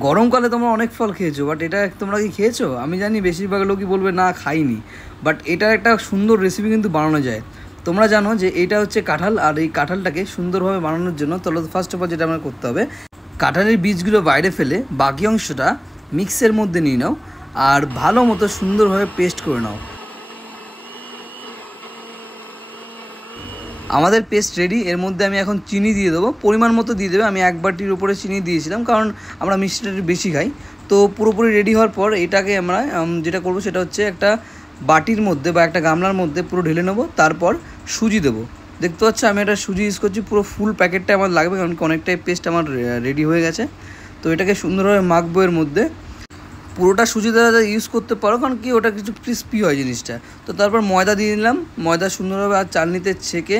গরমকালে তোমরা অনেক ফল খেয়েছো, বাট এটা তোমরা কি খেয়েছো? আমি জানি বেশিরভাগ লোকই বলবে না খাইনি, বাট এটা একটা সুন্দর রেসিপি কিন্তু বানানো যায়। তোমরা জানো যে এইটা হচ্ছে কাঁঠাল, আর এই কাঁঠালটাকে সুন্দরভাবে বানানোর জন্য তাহলে ফার্স্ট অফ অল যেটা আমরা করতে হবে, কাঁঠালের বীজগুলো বাইরে ফেলে বাকি অংশটা মিক্সের মধ্যে নিয়ে নাও আর ভালো মতো সুন্দরভাবে পেস্ট করে নাও। আমাদের পেস্ট রেডি। এর মধ্যে আমি এখন চিনি দিয়ে দেবো, পরিমাণ মতো দিয়ে দেবে। আমি 1 বাটির উপরে চিনি দিয়েছিলাম, কারণ আমরা মিষ্টিটা বেশি খাই। তো পুরোপুরি রেডি হওয়ার পর এটাকে আমরা যেটা করবো সেটা হচ্ছে একটা বাটির মধ্যে বা একটা গামলার মধ্যে পুরো ঢেলে নেবো। তারপর সুজি দেবো। দেখতে পাচ্ছি আমি একটা সুজি ইউজ করছি, পুরো ফুল প্যাকেটটা আমার লাগবে, কারণ অনেকটাই পেস্ট আমার রেডি হয়ে গেছে। তো এটাকে সুন্দরভাবে মাখবো এর মধ্যে। পুরোটা সুজি দেওয়া ইউজ করতে পারো, কারণ কি ওটা কিছু ক্রিস্পি হয় জিনিসটা। তো তারপর ময়দা দিয়ে নিলাম, ময়দা সুন্দরভাবে আর চালনিতে ছেঁকে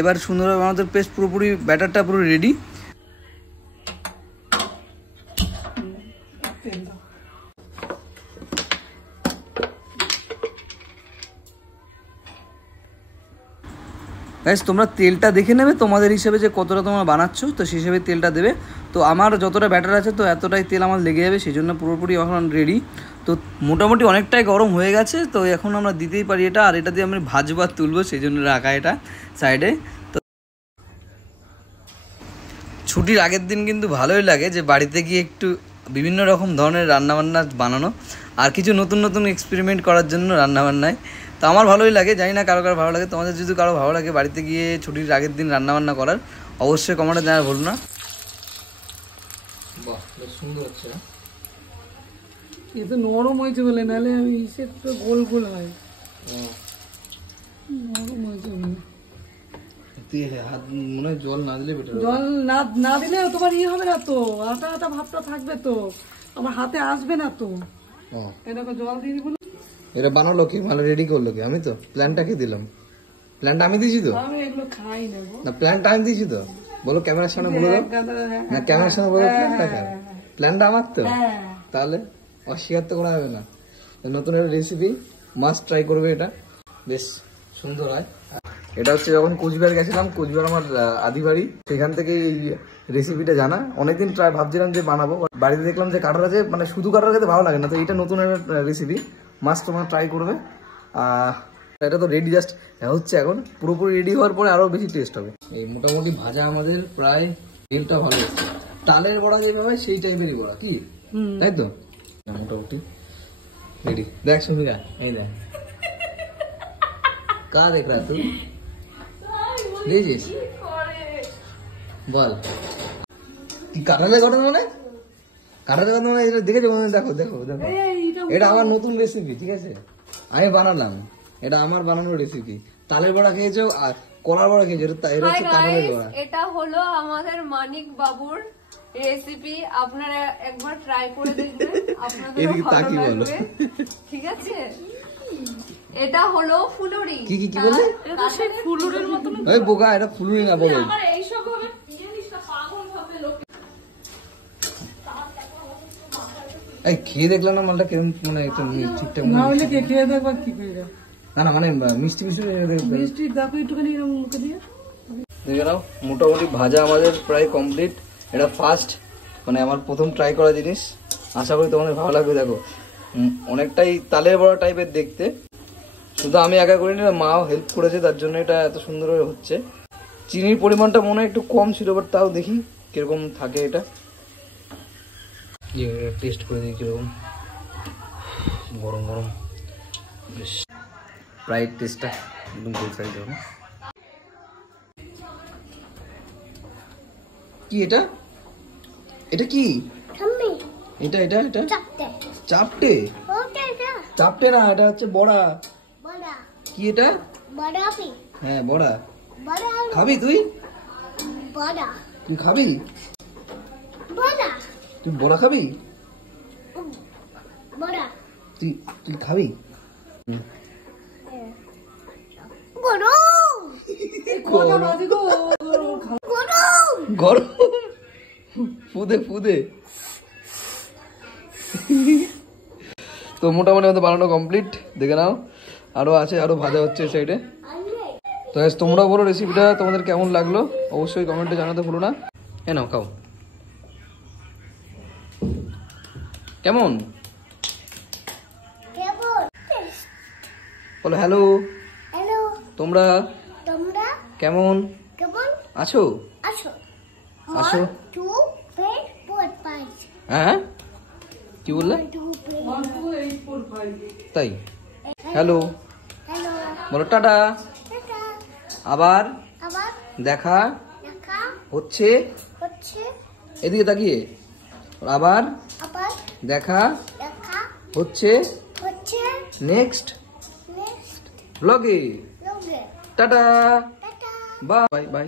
এবার সুন্দরভাবে আমাদের পেস্ট পুরোপুরি ব্যাটারটা পুরো রেডি। গাইস তোমরা তেলটা দেখে নেবে তোমাদের হিসেবে যে কতটা তোমরা বানাচ্ছ, তো সেই হিসেবে তেলটা দেবে। তো আমার যতটা ব্যাটার আছে তো এতটাই তেল আমার লেগে যাবে, সেই জন্য পুরোপুরি এখন রেডি। তো মোটামুটি অনেকটাই গরম হয়ে গেছে, তো এখন আমরা দিতেই পারি এটা। আর এটা দিয়ে আমি ভাজবো আর তুলবো, সেই জন্য রাখা এটা সাইডে। তো ছুটির আগের দিন কিন্তু ভালোই লাগে যে বাড়িতে গিয়ে একটু বিভিন্ন রকম ধরনের রান্নাবান্না বানানো আর কিছু নতুন নতুন এক্সপেরিমেন্ট করার জন্য রান্নাবান্নায়। তো আমার ভালোই লাগে, জানি না কারো কারো ভালো লাগে। তোমাদের যদি কারো ভালো লাগে বাড়িতে গিয়ে ছুটির আগের দিন রান্নাবান্না করার, অবশ্যই কমেন্টে জানার ভুলো না। বাহ, বেশ সুন্দর হচ্ছে। এ তো নরম হয়েছে বলে, নাহলে আমি হিসেব তো গোল গোল হয়। নরম হয়েছে বলে হাত মনে হয় জল না দিলে বেটার। জল না দিলে তোমার ইয়ে হবে না তো, আটা আটা ভাবটা থাকবে তো, আমার হাতে আসবে না তো। এরকম জল দিয়ে দিব। এটা বানালো কি, মানে রেডি করলো কি? আমি তো প্ল্যানটা কি দিলাম? প্ল্যানটা আমি দিয়েছি তো? আমি এগুলো খাই না গো। না, প্ল্যানটা আমি দিয়েছি তো। বলো ক্যামেরার সামনে বলে দাও না, ক্যামেরার সামনে বলো প্ল্যানটা আমার তো। তাহলে অস্বীকার তো করা যাবে না। নতুন একটা রেসিপি, মাস্ট ট্রাই করবে। এটা বেশ সুন্দর হয়। এটা হচ্ছে যখন কোচবিহার গেছিলাম, কোচবিহার আমার আদি বাড়ি, সেখান থেকে এই রেসিপিটা জানা। অনেকদিন ট্রাই ভাবছিলাম যে বানাবো, বাড়িতে দেখলাম যে কাঁঠাল আছে, মানে শুধু কাঁঠাল খেতে ভালো লাগে না। তো এটা নতুন একটা রেসিপি, মাস্ট তোমরা ট্রাই করবে। এটা তো রেডি জাস্ট হচ্ছে, এখন পুরোপুরি রেডি হওয়ার পরে আরো বেশি টেস্ট হবে। এই মোটামুটি ভাজা আমাদের প্রায় তেলটা ভালো হচ্ছে। তালের বড়া যেভাবে সেই টাইপেরই বড়া কি, তাই তো? মোটামুটি রেডি। দেখ সুমিকা, এই দেখ কা দেখ রা তুই দেখছিস? বল কি কাঁঠালের ঘটনা? মানে কাঁঠালের কথা মানে এটা দেখেছো? দেখো দেখো দেখো, এটা আমার নতুন রেসিপি, ঠিক আছে? আমি বানালাম, এটা আমার বানানোর রেসিপি। তালের বড়া খেয়েছো আর কলার বড়া খেয়েছো, এটা হচ্ছে কাঁঠালের বড়া। এটা হলো আমাদের মানিক বাবুর রেসিপি, আপনারা একবার ট্রাই করে দেখবেন, আপনাদের ভালো লাগবে, ঠিক আছে? এটা হলো ফুলুরি। কি কি কি বলে? এটা সেই ফুলুরির মত না। এই বোকা, এটা ফুলুরি না বলো। আমার এই সব হবে জিনিসটা পাগল ভাবে লোক। এই খেয়ে দেখলাম না মালটা কেমন, মানে একটু ঠিকঠাক না হলে কে খেয়ে দেখবা কি করে যাবে? না না, মানে মিষ্টি মিষ্টি মিষ্টি দেখো একটুখানি এরকম মুখে দিয়ে দেখে নাও। মোটামুটি ভাজা আমাদের প্রায় কমপ্লিট। এটা ফার্স্ট, মানে আমার প্রথম ট্রাই করা জিনিস। আশা করি তোমাদের ভালো লাগবে। দেখো অনেকটাই তালের বড়া টাইপের দেখতে, শুধু আমি একা করিনি, মাও হেল্প করেছে, তার জন্য এটা এত সুন্দর হচ্ছে। চিনির পরিমাণটা মনে হয় একটু কম ছিল, বাট তাও দেখি কিরকম থাকে এটা। টেস্ট করে দিই কিরকম। গরম গরম বেশ, প্রায় টেস্টটা একদম গোলসাই দেবো। কি এটা? এটা কি? এটা এটা এটা চাপটে? চাপটে না, এটা হচ্ছে বড়া। কি এটা? হ্যাঁ বড়া। খাবি তুই? তুই খাবি? তুই বড়া খাবি? তুই তুই খাবি? গরম ফুদে ফুদে। তো মোটামুটি আমাদের বানানো কমপ্লিট, দেখে নাও। আরো আছে, আরো ভাজা হচ্ছে সাইডে। তো তোমরা বলো রেসিপিটা তোমাদের কেমন লাগলো, অবশ্যই কমেন্টে জানাতে ভুলো না। হ্যাঁ নাও খাও। কেমন কেমন বলো হ্যালো। হ্যালো তোমরা তোমরা কেমন কেমন আছো? আছো আসো। 2 3 4 5 হ্যাঁ কি বললে? 2 3 1 2 8 4 5 তাই হ্যালো হ্যালো বলো টাটা। টাটা আবার আবার দেখা দেখা হচ্ছে হচ্ছে এদিকে তাকিয়ে। আবার আবার দেখা দেখা হচ্ছে হচ্ছে নেক্সট নেক্সট ব্লগে। লগে টাটা টাটা বাই বাই।